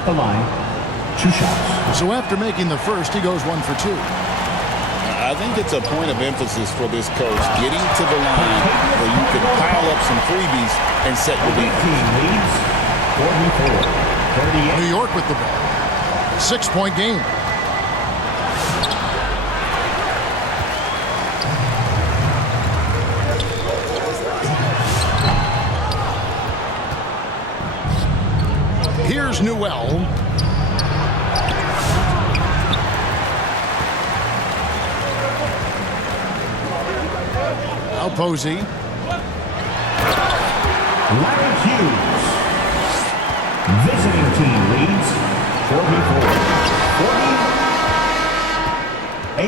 at the line. 2 shots. So after making the first, he goes 1 for 2. I think it's a point of emphasis for this coach, getting to the line where you can pile up some freebies and set your defense. Team leads 44-38. New York with the ball. 6-point game. Here's Newell. Now Posey. Larry Hughes. Visiting team leads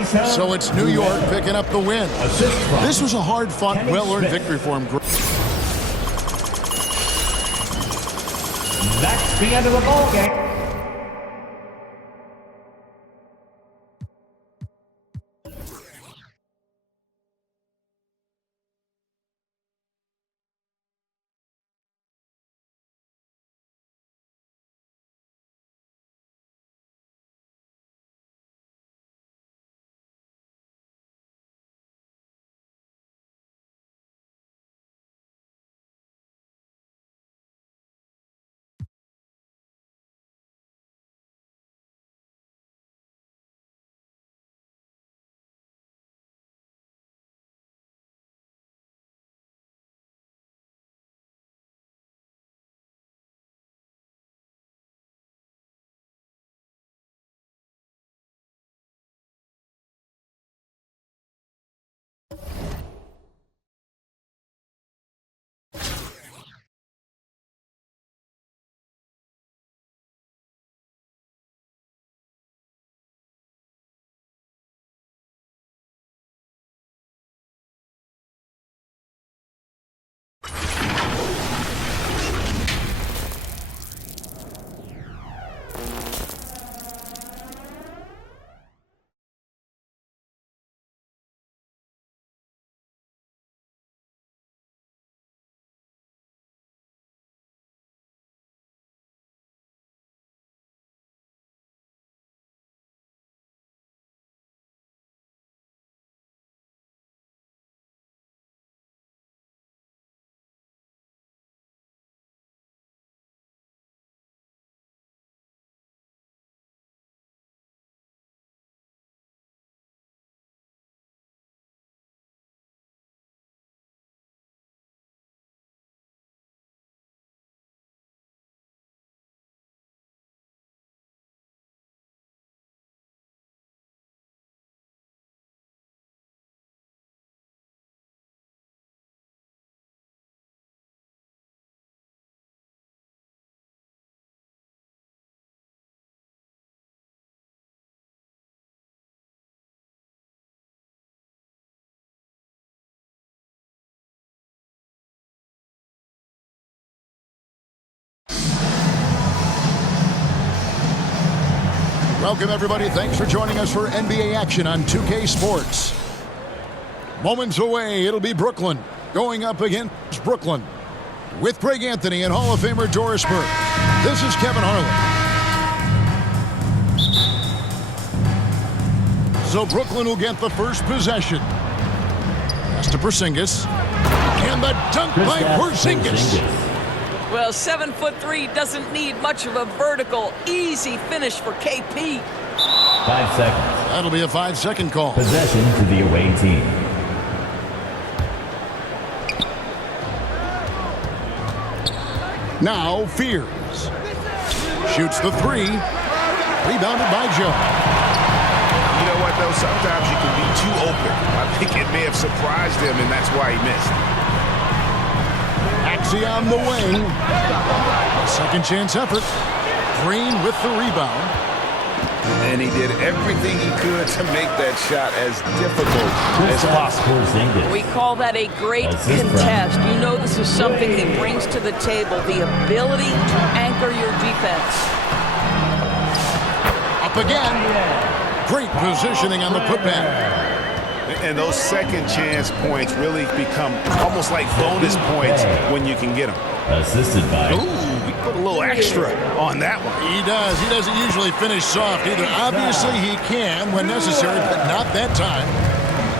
44-40. So it's New York picking up the win. This was a hard-fought, well-earned victory for him. That's the end of the ball game. Welcome, everybody. Thanks for joining us for NBA action on 2K Sports. Moments away, it'll be Brooklyn going up against Brooklyn with Greg Anthony and Hall of Famer Doris Burke. This is Kevin Harlan. So Brooklyn will get the first possession. Pass to Porzingis. And the dunk by Porzingis. Well, 7'3" doesn't need much of a vertical, easy finish for KP. 5 seconds. That'll be a 5-second call. Possession to the away team. Now Fears. Shoots the 3. Rebounded by Joe. You know what, though? Sometimes you can be too open. I think it may have surprised him, and that's why he missed. On the wing. A second chance effort. Green with the rebound. And he did everything he could to make that shot as difficult as possible. We call that a great contest. You know this is something he brings to the table, the ability to anchor your defense. Up again. Great positioning on the putback. And those second chance points really become almost like bonus points when you can get them. Assisted by. Ooh, we put a little extra on that one. He does. He doesn't usually finish soft either. Obviously, he can when necessary, but not that time.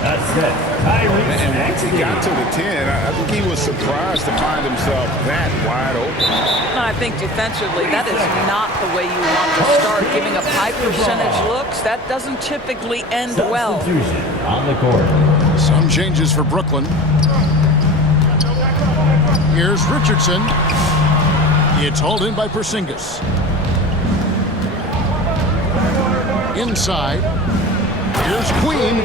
That's it. Tyrese And once he got to Maxey. the 10, I think he was surprised to find himself that wide open. I think defensively, that is not the way you want to start. Giving up high percentage looks, that doesn't typically end well. Substitution on the court. Some changes for Brooklyn. Here's Richardson. It's hauled in by Porzingis. Inside. Here's Queen.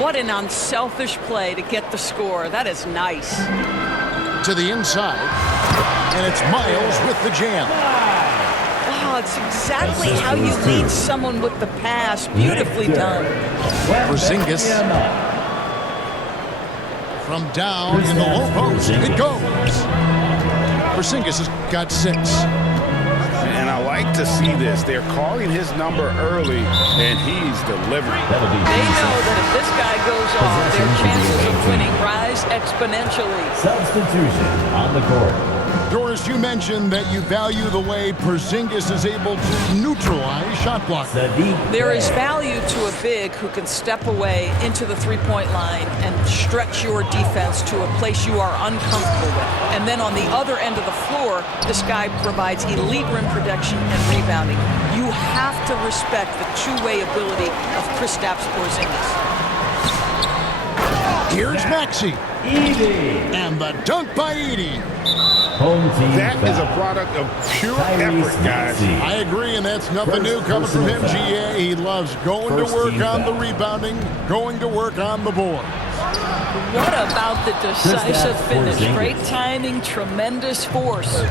What an unselfish play to get the score. That is nice. To the inside. And it's Miles with the jam. Oh, it's exactly how you lead someone with the pass. Beautifully done. Porzingis. From down in the low post. It goes. Porzingis has got 6. And I like to see this. They're calling his number early, and he's delivering. That'll be They decent. know that if this guy goes off, their chances of winning rise exponentially. Substitution on the court. Doris, you mentioned that you value the way Porzingis is able to neutralize shot block. Sadiq There is Bey. value to a big who can step away into the three-point line and stretch your defense to a place you are uncomfortable with. And then on the other end of the floor, this guy provides elite rim protection and rebounding. You have to respect the two-way ability of Kristaps Porzingis. Here's Maxey. Edie. And the dunk by Edie. Home team That is a foul. product of pure Tyrese effort, guys. Maxey. I agree, and that's nothing new coming from him, Personal foul. GA. He loves going to First work team on the foul. rebounding, going to work on the board. What about the decisive Kristaps finish? Porzingis. Great timing, tremendous force.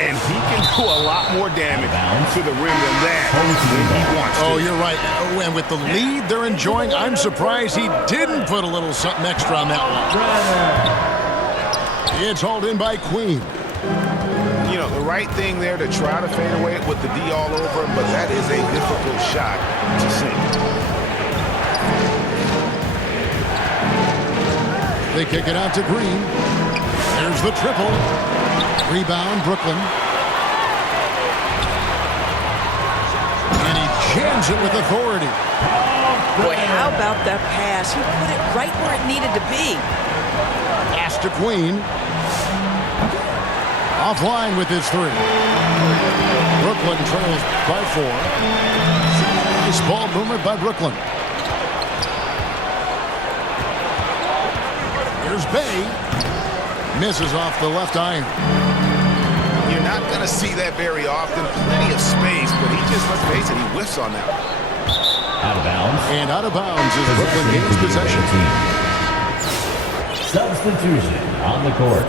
And he can do a lot more damage Bounce. to the rim than that Home team when he foul. wants to. Oh, you're right. Oh, and with the lead they're enjoying, I'm surprised he didn't put a little something extra on that one. It's hauled in by Queen. You know, the right thing there to try to fade away with the D all over him, but that is a difficult shot to sink. They kick it out to Green. There's the triple. Rebound, Brooklyn. And he jams it with authority. Boy, how about that pass? He put it right where it needed to be. Pass to Queen. Offline with his 3. Brooklyn trails by 4. Nice ball movement by Brooklyn. Here's Bay. Misses off the left iron. You're not going to see that very often. Plenty of space, but he just, let's face it, he whiffs on that one. Out of bounds. And out of bounds as Brooklyn gains to the possession. away team. Substitution on the court.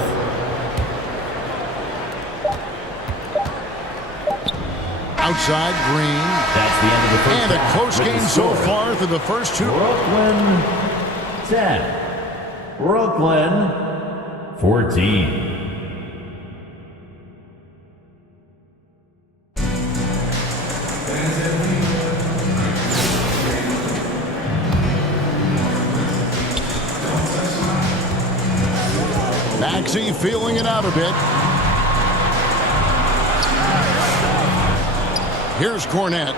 Outside, Green. That's the end of the first And a half. close With the game so score, far through the first 2. Brooklyn 10. Brooklyn 14. Maxey feeling it out a bit. Here's Cornette.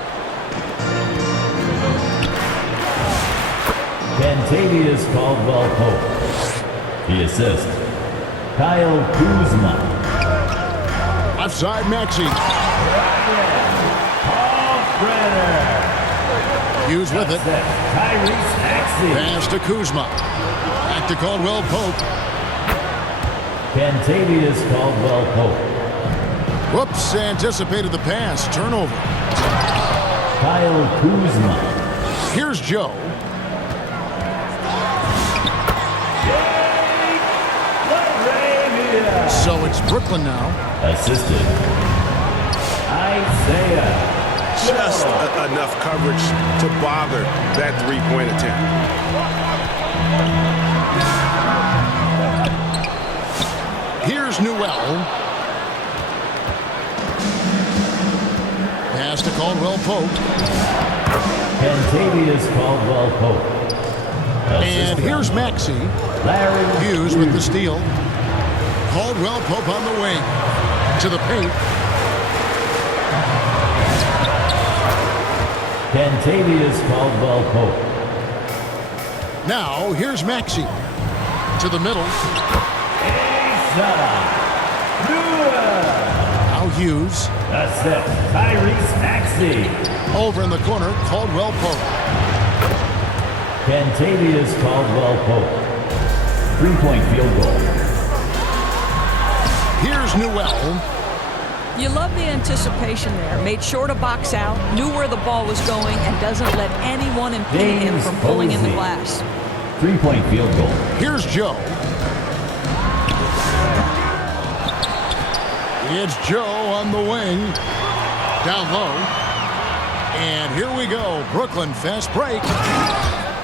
Kentavious Caldwell-Pope. The assist. Kyle Kuzma. Offside, Maxey. Paul Brenner. Hughes with it. Tyrese Maxey. Pass to Kuzma. Back to Caldwell-Pope. Kentavious Caldwell-Pope. Whoops, anticipated the pass. Turnover. Kyle Kuzma. Here's Joe. So it's Brooklyn now. Assisted. Isaiah. Just enough coverage to bother that three-point attempt. Here's Newell. Pass pass to Caldwell Pope. Cantavius Caldwell Pope. And here's Maxey. Larry Hughes with the steal. Caldwell Pope on the wing. To the paint. Cantavius Caldwell Pope. Now, here's Maxey. To the middle. Now Hughes. That's it. Tyrese Maxey. Over in the corner, Caldwell Pope. Cantavius Caldwell Pope. 3-point field goal. Here's Newell. You love the anticipation there. Made sure to box out, knew where the ball was going, and doesn't let anyone impede him James from pulling in the Posey. glass. 3-point field goal. Here's Joe. It's Joe on the wing. Down low. And here we go. Brooklyn fast break.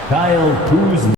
Kyle Kuzma.